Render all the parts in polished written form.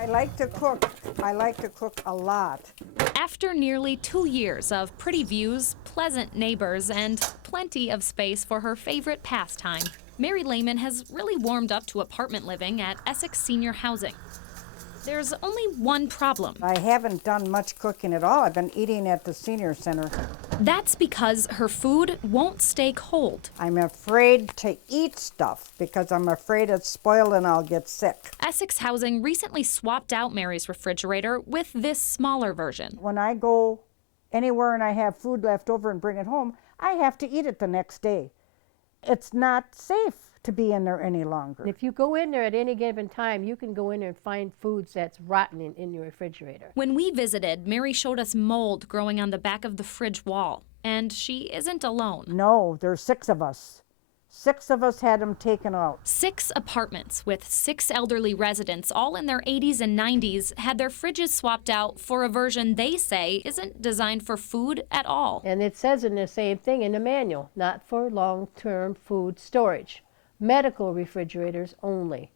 I like to cook. I like to cook a lot. After nearly 2 years of pretty views, pleasant neighbors, and plenty of space for her favorite pastime, Mary Lehman has really warmed up to apartment living at Essex Senior Housing. There's only one problem. I haven't done much cooking at all. I've been eating at the senior center. That's because her food won't stay cold. I'm afraid to eat stuff because I'm afraid it's spoiled and I'll get sick. Essex Housing recently swapped out Mary's refrigerator with this smaller version. When I go anywhere and I have food left over and bring it home, I have to eat it the next day. It's not safe to be in there any longer. If you go in there at any given time, you can go in there and find foods that's rotten in your refrigerator. When we visited, Mary showed us mold growing on the back of the fridge wall. And she isn't alone. No, there's 6 of us. 6 of us had them taken out. 6 apartments with 6 elderly residents, all in their 80s and 90s, had their fridges swapped out for a version they say isn't designed for food at all. And it says in the same thing in the manual, not for long-term food storage. Medical refrigerators only.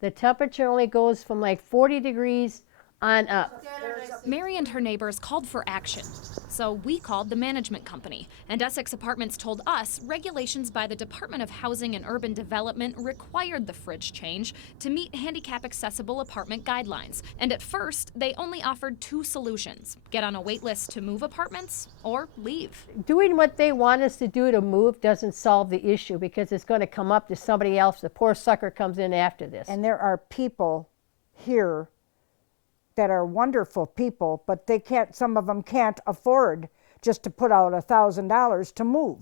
The temperature only goes from like 40 degrees on up. Mary and her neighbors called for action, so we called the management company. And Essex Apartments told us regulations by the Department of Housing and Urban Development required the fridge change to meet handicap-accessible apartment guidelines. And at first, they only offered 2 solutions: get on a wait list to move apartments or leave. Doing what they want us to do to move doesn't solve the issue because it's going to come up to somebody else. The poor sucker comes in after this. And there are people here that are wonderful people, but they can't, some of them can't afford just to put out $1,000 to move.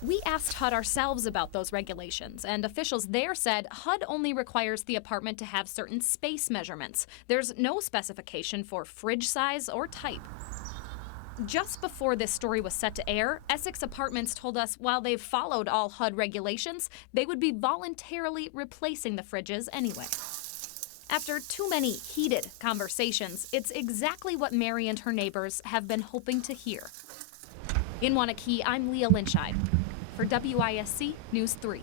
We asked HUD ourselves about those regulations, and officials there said HUD only requires the apartment to have certain space measurements. There's no specification for fridge size or type. Just before this story was set to air, Essex Apartments told us while they've followed all HUD regulations, they would be voluntarily replacing the fridges anyway. After too many heated conversations, it's exactly what Mary and her neighbors have been hoping to hear. In Wanakee, I'm Leah Lynchide for WISC News 3.